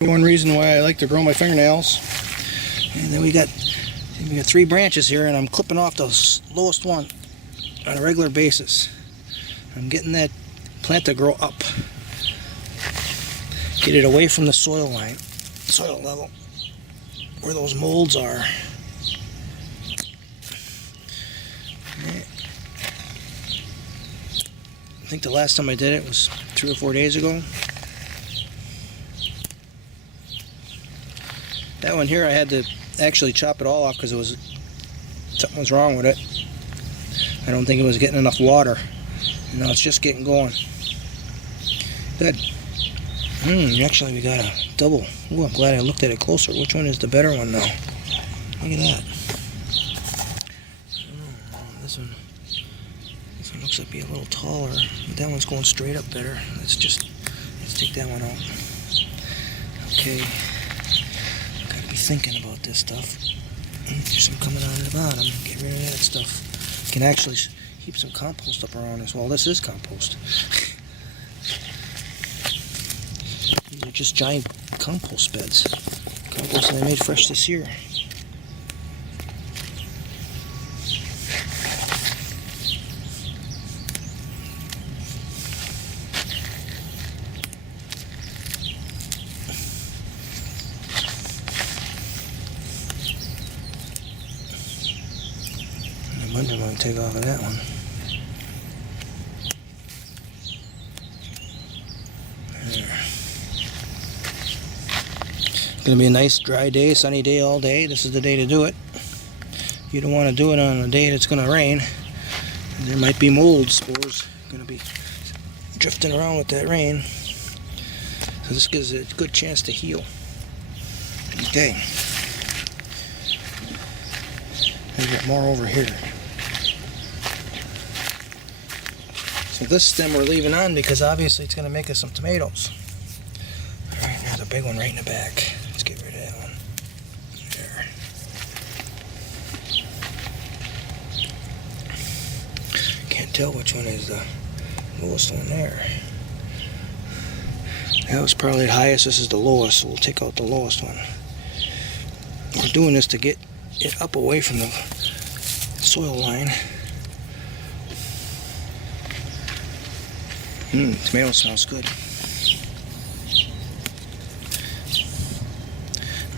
One reason why I like to grow my fingernails. And then we got 3 branches here, and I'm clipping off the lowest one on a regular basis. I'm getting that plant to grow up. Get it away from the soil level, where those molds are. I think the last time I did it was 3 or 4 days ago. That one here I had to actually chop it all off because something was wrong with it. I don't think it was getting enough water. And now it's just getting going. Good. Actually we got a double. Ooh, I'm glad I looked at it closer. Which one is the better one now? Look at that. This one looks like be a little taller. But that one's going straight up better. Let's take that one out. Okay. Thinking about this stuff. There's some coming out of the bottom. Get rid of that stuff. Can actually keep some compost up around as well. This is compost. These are just giant compost beds. Compost that I made fresh this year. I'm going to take off of that one. There. It's going to be a nice dry day, sunny day all day. This is the day to do it. You don't want to do it on a day that's going to rain. There might be mold spores going to be drifting around with that rain. So this gives it a good chance to heal. Okay. I've got more over here. So this stem we're leaving on because obviously it's going to make us some tomatoes. Alright, there's a big one right in the back. Let's get rid of that one. There. Can't tell which one is the lowest one there. That was probably the highest. This is the lowest, so we'll take out the lowest one. We're doing this to get it up away from the soil line. Tomato smells good.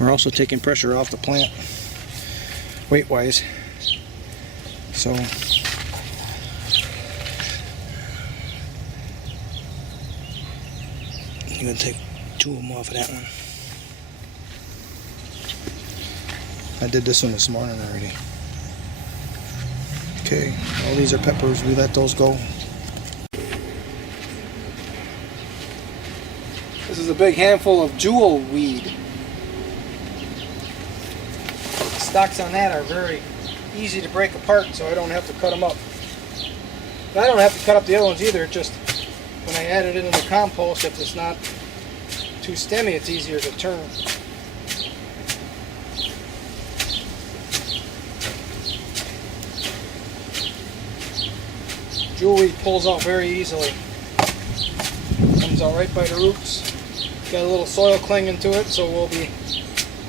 We're also taking pressure off the plant, weight-wise. So I'm going to take 2 of them off of that one. I did this one this morning already. Okay, all these are peppers. We let those go. This is a big handful of jewel weed. The stalks on that are very easy to break apart, so I don't have to cut them up. I don't have to cut up the other ones either. Just when I add it into the compost, if it's not too stemmy, it's easier to turn. Jewel weed pulls out very easily. Comes out right by the roots. Got a little soil clinging to it, so we'll be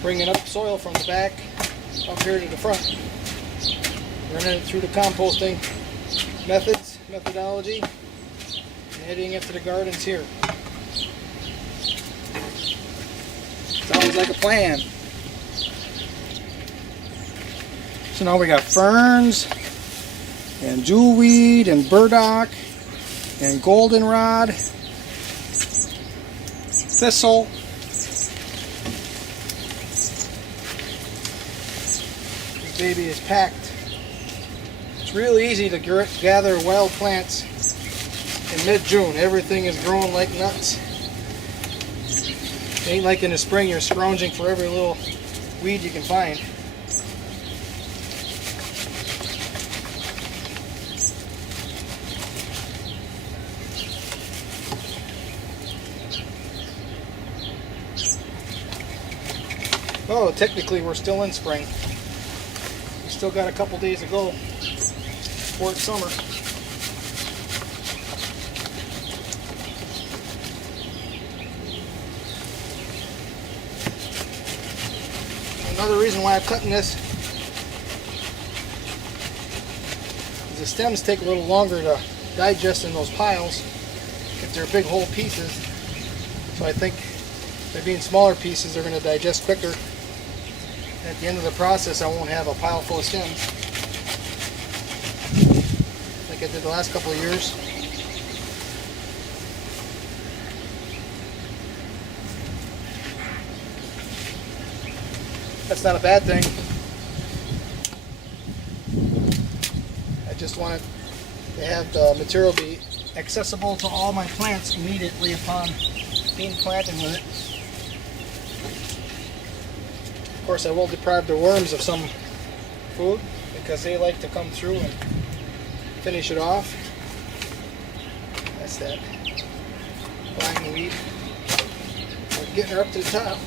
bringing up soil from the back up here to the front. Running it through the composting methodology, and heading it to the gardens here. Sounds like a plan. So now we got ferns, and jewelweed, and burdock, and goldenrod, thistle, this baby is packed. It's really easy to gather wild plants in mid-June. Everything is growing like nuts. It ain't like in the spring you're scrounging for every little weed you can find. Oh, technically we're still in spring. We still got a couple days to go before it's summer. Another reason why I'm cutting this is the stems take a little longer to digest in those piles if they're big whole pieces. So I think by being smaller pieces, they're going to digest quicker. At the end of the process, I won't have a pile full of stems like I did the last couple of years. That's not a bad thing. I just wanted to have the material be accessible to all my plants immediately upon being planted with it. Of course, I will deprive the worms of some food because they like to come through and finish it off. That's that blind weed. We're getting her up to the top.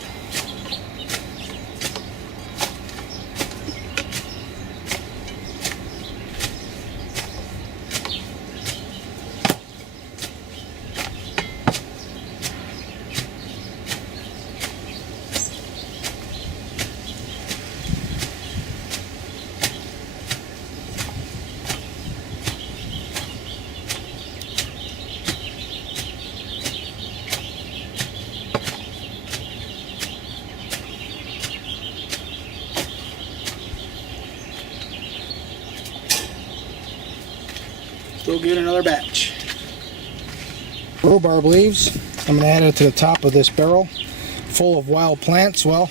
Go get another batch. Rhubarb leaves. I'm going to add it to the top of this barrel full of wild plants. Well,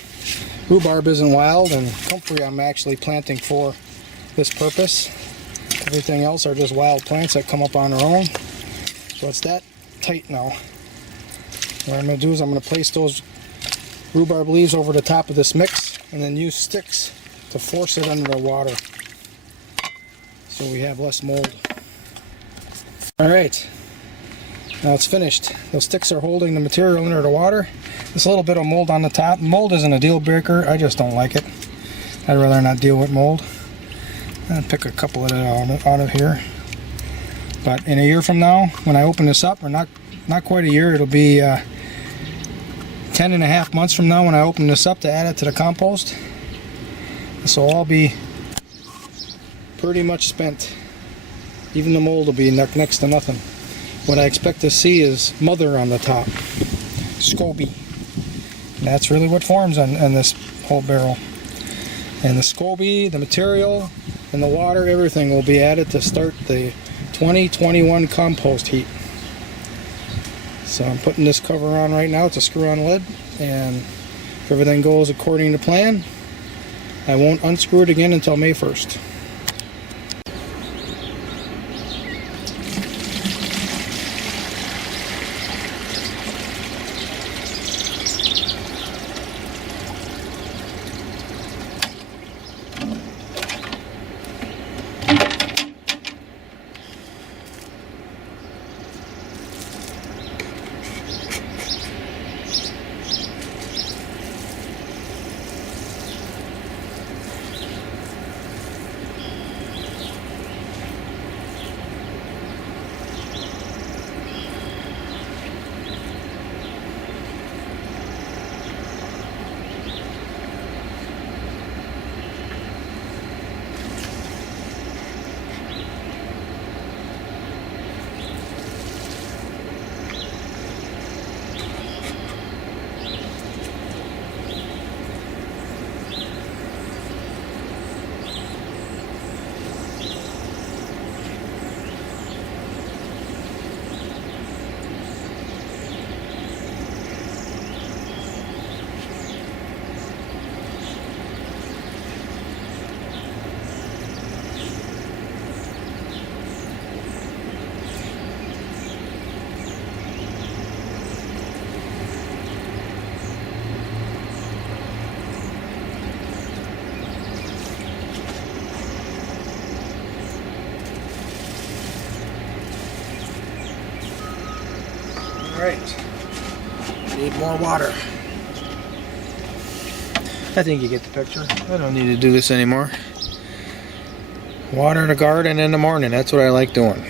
rhubarb isn't wild, and comfrey I'm actually planting for this purpose. Everything else are just wild plants that come up on their own. So it's that tight now. What I'm going to do is I'm going to place those rhubarb leaves over the top of this mix and then use sticks to force it under the water so we have less mold. Alright, now it's finished. Those sticks are holding the material under the water. There's a little bit of mold on the top. Mold isn't a deal breaker, I just don't like it. I'd rather not deal with mold. I'll pick a couple of it out of here. But in a year from now, when I open this up, or not quite a year, it'll be 10.5 months from now when I open this up to add it to the compost. This will all be pretty much spent. Even the mold will be next to nothing. What I expect to see is mother on the top. SCOBY. And that's really what forms on this whole barrel. And the SCOBY, the material, and the water, everything will be added to start the 2021 compost heat. So I'm putting this cover on right now. It's a screw-on lid. And if everything goes according to plan, I won't unscrew it again until May 1st. Alright, need more water. I think you get the picture. I don't need to do this anymore. Water the garden in the morning, that's what I like doing.